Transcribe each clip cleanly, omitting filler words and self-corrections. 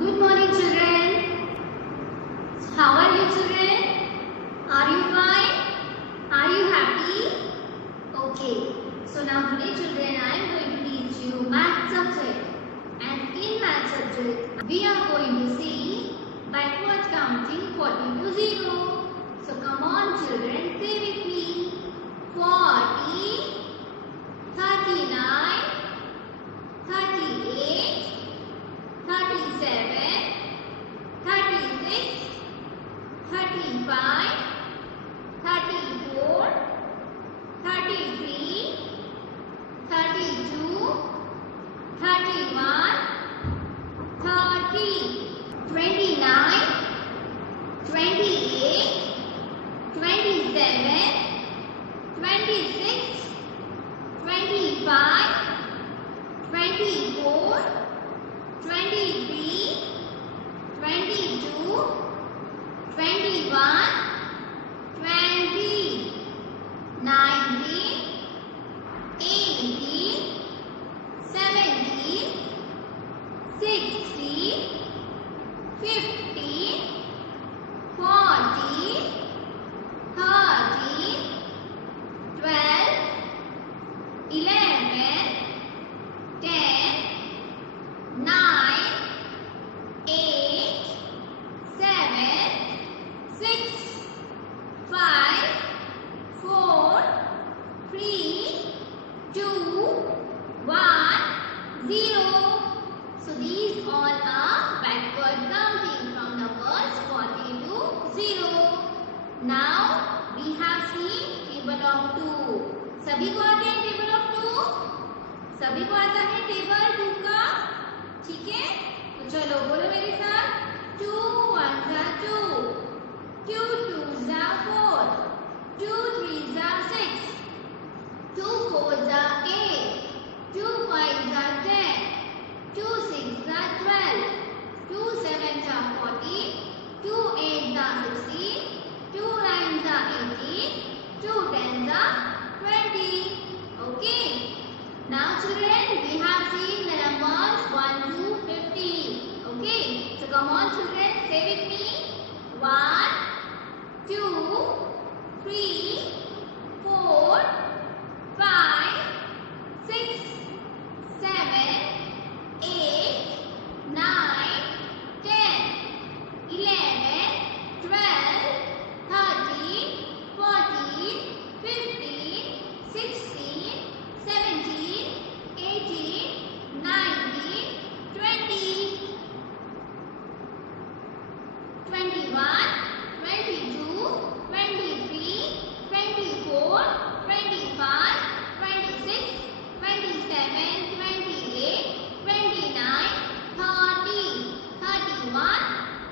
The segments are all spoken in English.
Good morning, children. How are you, children? Are you fine? Are you happy? Okay. So now today, children, I am going to teach you math subject. And in math subject, we are going to see backward counting 40 to 0. So come on, children, say with me. 40, 39, 38, 37, 36, 35, 34, 33, 32, 31, 30, 29, 28, 27, 26, 25, 24, 23, 22, 21, 20, 19, 18, 17, 16, 15, 14, 13, 12, 11, 10, 9, 8, 7, 6, 5, 4, 3, 2, 1, 0. So these all are backward counting from numbers 40 to 0. Now we have seen table of 2. सभी को आते हैं table of 2? सभी को आता है table 2 का? ठीक है, तो चलो बोलो मेरे साथ. 2 1s are 2, 2 2s are 4, 2 3s are 6, 2 4s are 8, 2 5s are 10, 2 6s are 12, 2 7s are 14, 2 8s are 16, 2 9s are 18, 2 10s are 20. Okay. Now children, we have seen the numbers 1 to 50. Okay. So come on children, say with me. 1, 2, 3, 4, 5, 6, 7, 8, 9, 10, 11, 12, 13, 14, 15, 16, 17, 18, 19, 20, 21, 22, 23, 24, 25, 26, 27, 28, 29, 30, 31,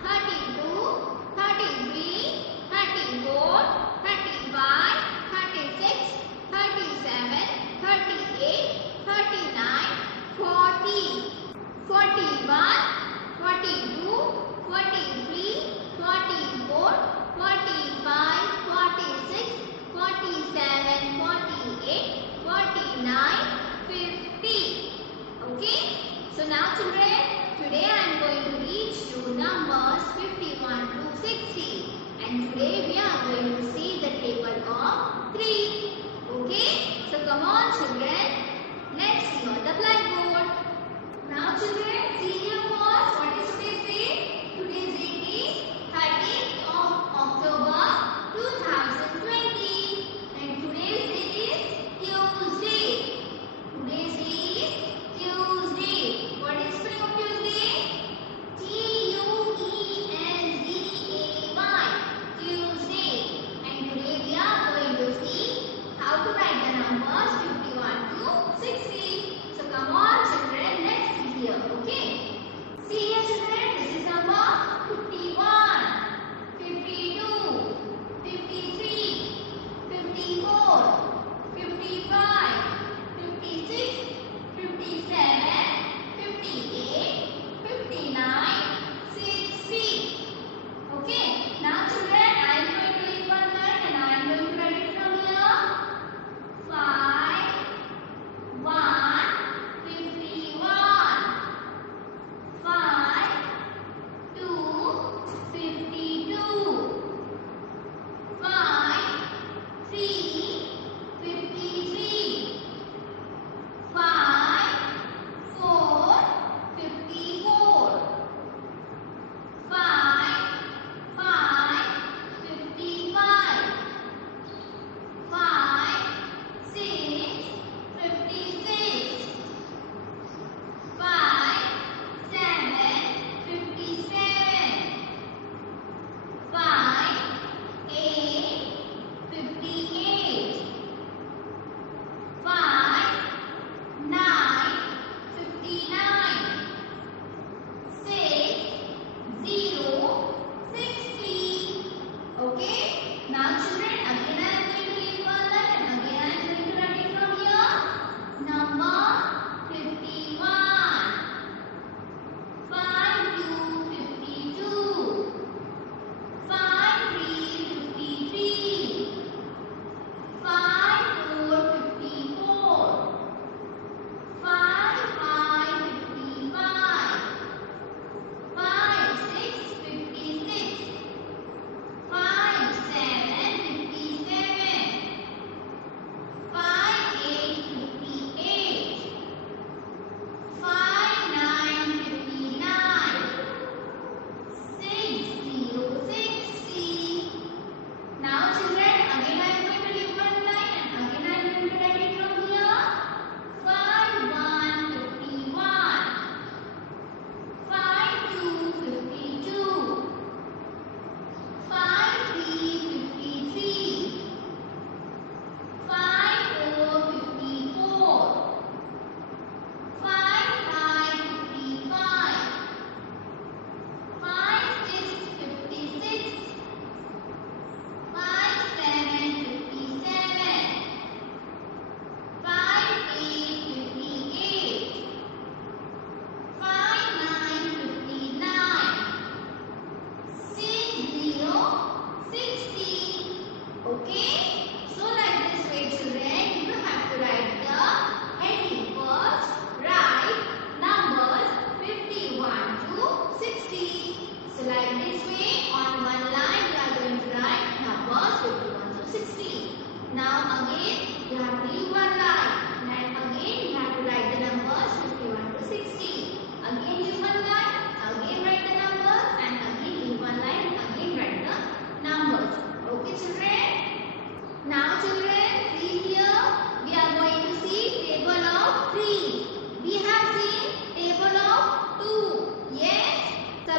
32, 33, 34, 35, 36, 37, 38, 39, 40, 41, 42, 43, 44, 45, 46, 47, 48, 49, 50. Okay? So now children, today I am going to teach you numbers 51 to 60. And today we are going to see the table of 3. Okay? So come on children, let's see on the blackboard. Now children, see here first, what is today's date? Today's date is 30th of October 2020. And today's date is Tuesday. Today's date is Tuesday. What is spelling of Tuesday? Tuesday. Tuesday. And today we are going to see how to write the numbers 51 to 60. So come on children, let's see here. Okay.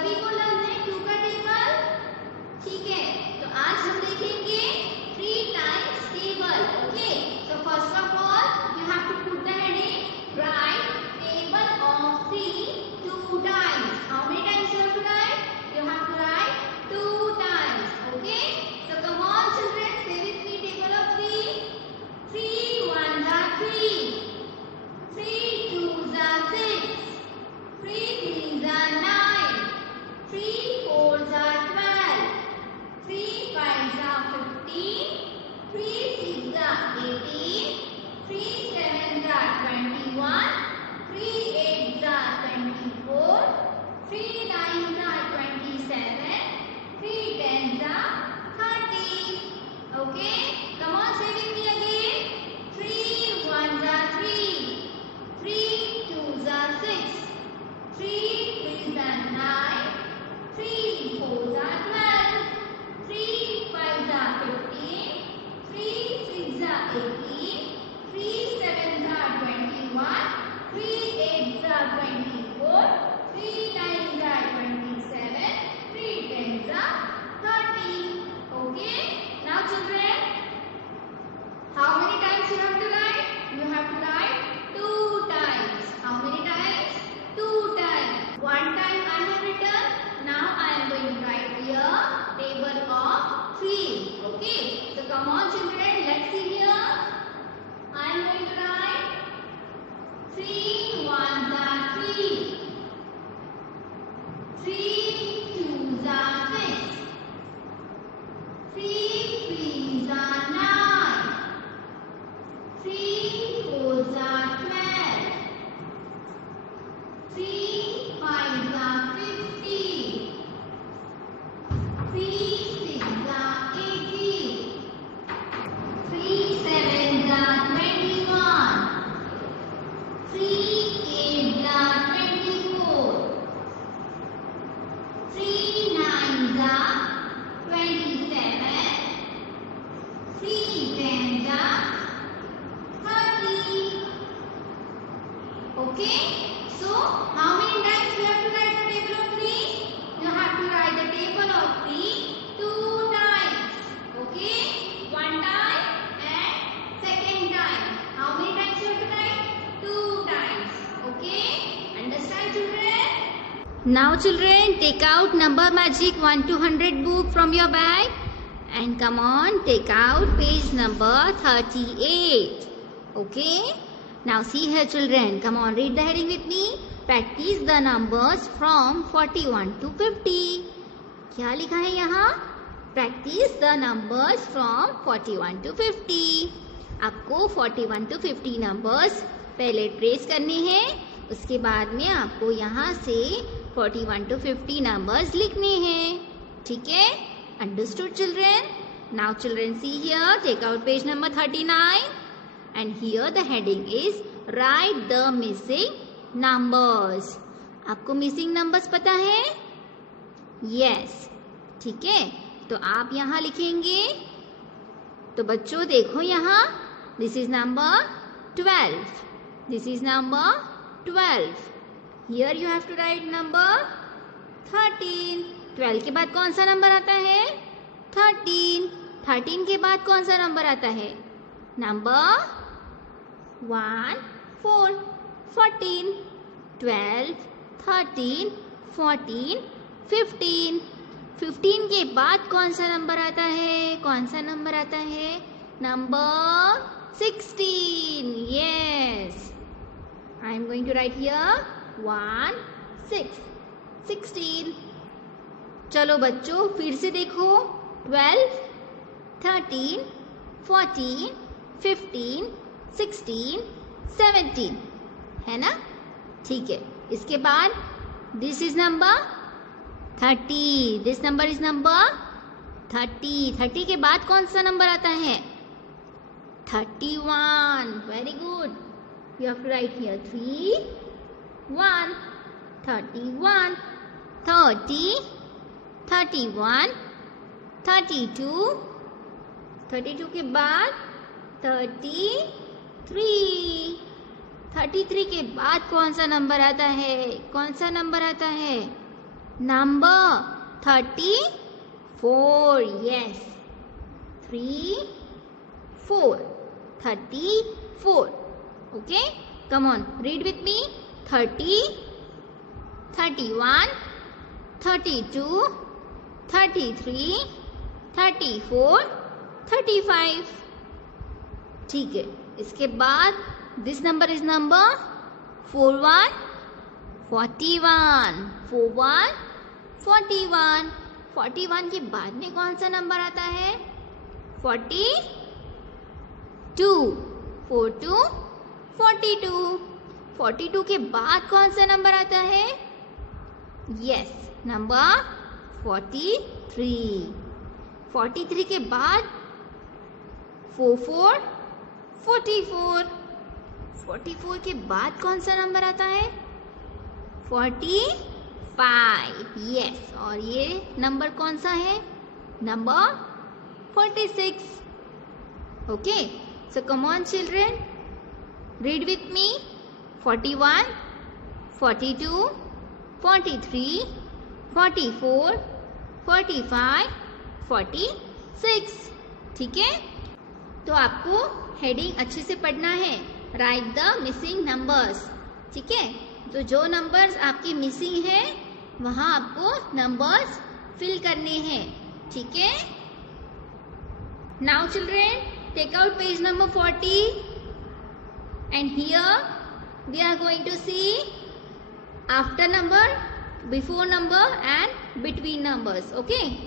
सभी को learn है 2 का table? ठीक है, तो आज हम देखेंगे 3 times table. Okay, so first of all you have to put the heading write table of 3 2 times. How many times you have to write? You have to write 2 times. Okay, so come on children, say with me table of 3. 3 1s are 3, 3 2s are 6, 3 3s are 9, 3 4s are 12, 3 5s are 15, 3 6s are 18, 3 7s are 21, 3 8s are 24, 3 9s are 27, 3 10s are 30. Okay, come on, say with me again. 3 1s are 3, 3 2s are 6, 3 3s are 9, 3 4s are 12, 3 5s are 15, 3 6s are 18, 3 7s are 21, 3 8s are 24, 3 9s are 27, 3 10s are 30. Okay, now children, how many times you have to write? You have to write 2 times. How many times? 2 times. One time I have written. Now I am going to write here table of 3. Okay, so come on children, let's see here. I am going to write 3 1s are 3, 3 2s are 6, 3 3s are 9, 3 4s are 12, 3 5s are 15, 3 6s are 18, 3 7s are 21, 3 8s are 24, 3 9s are 27, 3 10s are 30. Okay, so how many times you have to write the table of 3? You have to write the table of 3 2 times. Okay, one time and second time. How many times you have to write? 2 times. Okay, understand children? Now children, take out number magic 1 to 100 book from your bag and come on, take out page number 38. Okay, now see here children, come on, read the heading with me. Practice the numbers from 41 to 50. क्या लिखा है यहाँ? Practice the numbers from 41 to 50. आपको 41 to 50 numbers पहले trace करने हैं, उसके बाद में आपको यहाँ से 41 to 50 numbers लिखने हैं. ठीक है? Understood children? Now children see here, take out page number 39 and here the heading is write the missing numbers. आपको missing numbers पता है? Yes. ठीक है? तो आप यहाँ लिखेंगे. तो बच्चों देखो यहाँ, this is number 12. This is number 12. Here you have to write number 13. 12 के बाद कौन सा नंबर आता है? 13. 13 के बाद कौन सा नंबर आता है? नंबर 1 4. 14. 12 13 14 15. 15 के बाद कौन सा नंबर आता है? कौन सा नंबर आता है? Number 16. Yes. I am going to write here 1 6. 16. चलो बच्चों फिर से देखो, 12 13 14 15 16 17 है ना? ठीक है. इसके बाद this is number 30. This number is number 30. 30 के बाद कौन सा नंबर आता है? 31. Very good. You have to write here 3 1. 31 30 31 32. 32 के बाद 33. 33 के बाद कौन सा नंबर आता है? कौन सा नंबर आता है? Number 34. Yes. 3, 4. 34. Okay. Come on. Read with me. 30, 31, 32, 33, 34, 35. ठीक है. इसके बाद this number is number 41, 41, 41, 41. 41 के बाद में कौन सा नंबर आता है? 42, 42, 42. 42 के बाद कौन सा नंबर आता है? Yes, number 43. 43 के बाद 44, 44. 44 के बाद कौन सा नंबर आता है? 45. यस, और ये नंबर कौन सा है? Number 46. Okay, so come on children, read with me. 41, 42, 43, 44, 45, 46. ठीक है, तो आपको हेडिंग अच्छे से पढ़ना है. Right the missing numbers. ठीक है, तो जो नंबर्स आपकी मिसिंग है वहां आपको नंबर्स फिल करने हैं. ठीक है. Now children, take out page number 40 and here we are going to see after number, before number and between numbers. Okay,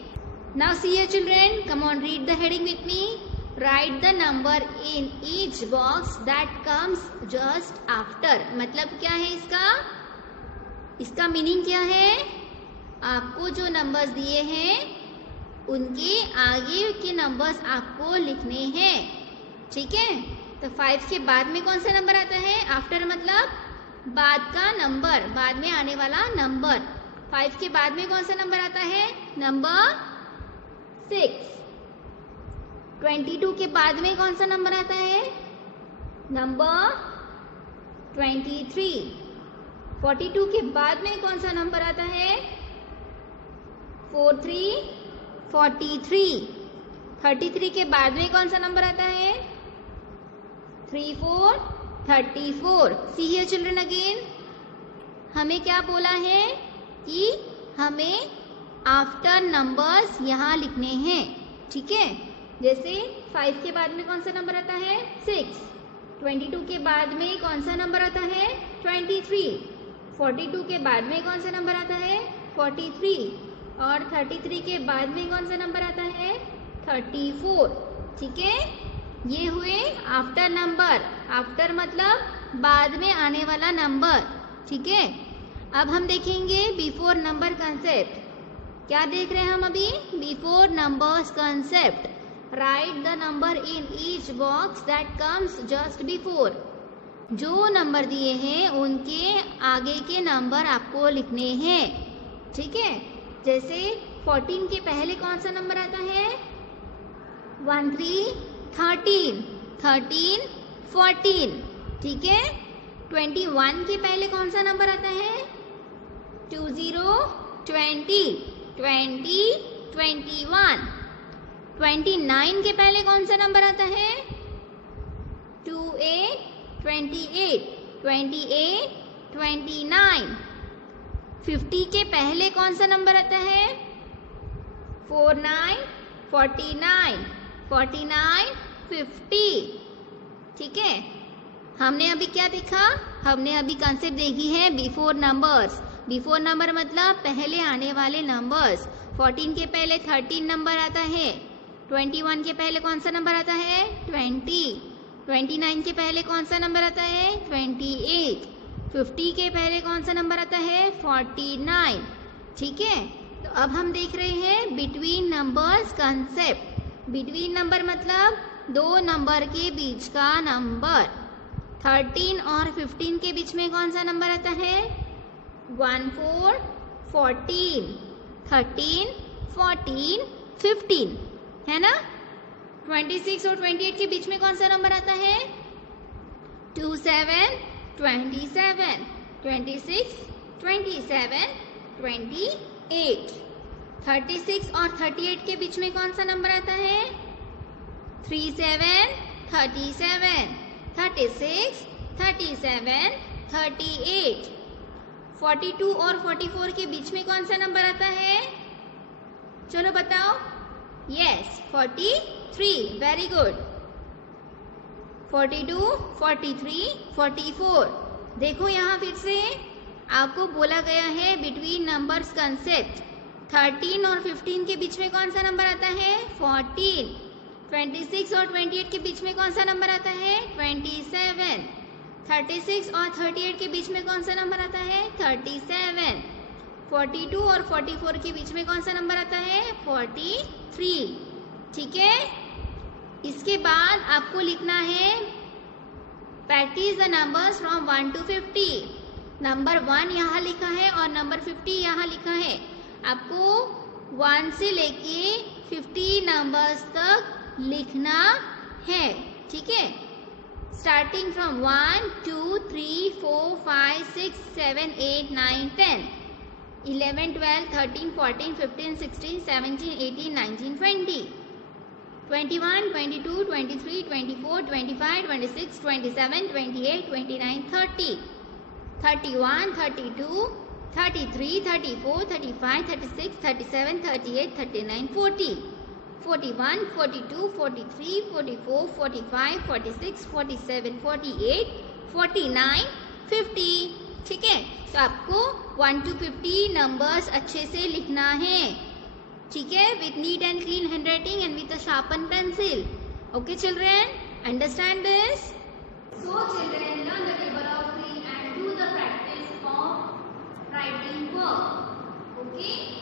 now see here children, come on, read the heading with me. Write the number in each box that comes just after. मतलब क्या है इसका? इसका meaning क्या है? आपको जो numbers दिए हैं उनके आगे के नंबर्स आपको लिखने हैं. ठीक है, तो 5 के बाद में कौन सा नंबर आता है? आफ्टर मतलब बाद का नंबर, बाद में आने वाला नंबर. 5 के बाद में कौन सा नंबर आता है? नंबर 6. 22 के बाद में कौन सा नंबर आता है? नंबर 23. 42 के बाद में कौन सा नंबर आता है? 43, 43. 33 के बाद में कौन सा नंबर आता है? 34, 34. सी हियर चिल्ड्रन अगेन, हमें क्या बोला है कि हमें आफ्टर नंबर्स यहाँ लिखने हैं. ठीक है, जैसे 5 के बाद में कौन सा नंबर आता है? 6. 22 के बाद में कौन सा नंबर आता है? 23. 42 के बाद में कौन सा नंबर आता है? 43. और 33 के बाद में कौन सा नंबर आता है? 34. ठीक है, ये हुए आफ्टर नंबर. आफ्टर मतलब बाद में आने वाला नंबर. ठीक है, अब हम देखेंगे बिफोर नंबर कंसेप्ट. क्या देख रहे हैं हम अभी? Before numbers concept. Right the number in each box that comes just before. जो नंबर दिए हैं उनके आगे के नंबर आपको लिखने हैं. ठीक है, जैसे 14 के पहले कौन सा नंबर आता है? 1, 3, 13, 13, 14. ठीक है, 21 के पहले कौन सा नंबर आता है? 2, 0, 20, 20, 21. 29 के पहले कौन सा नंबर आता है? 2, 8, 28, 28, 29. 50 के पहले कौन सा नंबर आता है? 4, 9, 49, 49, 50. ठीक है, हमने अभी क्या देखा? हमने अभी कंसेप्ट देखी है बिफोर नंबर्स. बिफोर नंबर मतलब पहले आने वाले नंबर्स. 14 के पहले 13 नंबर आता है. 21 के पहले कौन सा नंबर आता है? 20. 29 के पहले कौन सा नंबर आता है? 28. 50 के पहले कौन सा नंबर आता है? 49. ठीक है, तो अब हम देख रहे हैं between numbers concept. Between number मतलब दो नंबर के बीच का नंबर. 13 और 15 के बीच में कौन सा नंबर आता है? 1, 4, 14. 13, 14, 15 है ना. 26 और 28 के बीच में कौन सा नंबर आता है? 2, 7, 27. 26, 27, 8। 36 और 38 के बीच में कौन सा नंबर आता है? 37, 37, 36, 37, 38। 42 और 44 के बीच में कौन सा नंबर आता है? चलो बताओ। यस, 43। Very good. 42, 43, 44। देखो यहाँ फिर से आपको बोला गया है बिटवीन नंबर्स कंसेप्ट। 13 और 15 के बीच में कौन सा नंबर आता है? 14। 26 और 28 के बीच में कौन सा नंबर आता है? 27। 36 और 38 के बीच में कौन सा नंबर आता है? 37। 42 और 44 के बीच में कौन सा नंबर आता है? 43। ठीक है। इसके बाद आपको लिखना है practice the numbers from 1 to 50। Number 1 यहाँ लिखा है और नंबर 50 यहाँ लिखा है। आपको 1 से लेके 50 नंबर्स तक लिखना है। ठीक है। Starting from 1, 2, 3, 4, 5, 6, 7, 8, 9, 10, 11, 12, 13, 14, 15, 16, 17, 18, 19, 20, 21, 22, 23, 24, 25, 26, 27, 28, 29, 30, 31, 32, 33, 34, 35, 36, 37, 38, 39, 40, 41, 42, 43, 44, 45, 46, 47, 48, 49, 50। ठीक है। तो आपको 1 to 50 नंबर्स अच्छे से लिखना है। ठीक है, with neat and clean handwriting and with a sharpen pencil. Okay children, understand this? So children, learn the table of 3 and do the practice of writing work. Okay.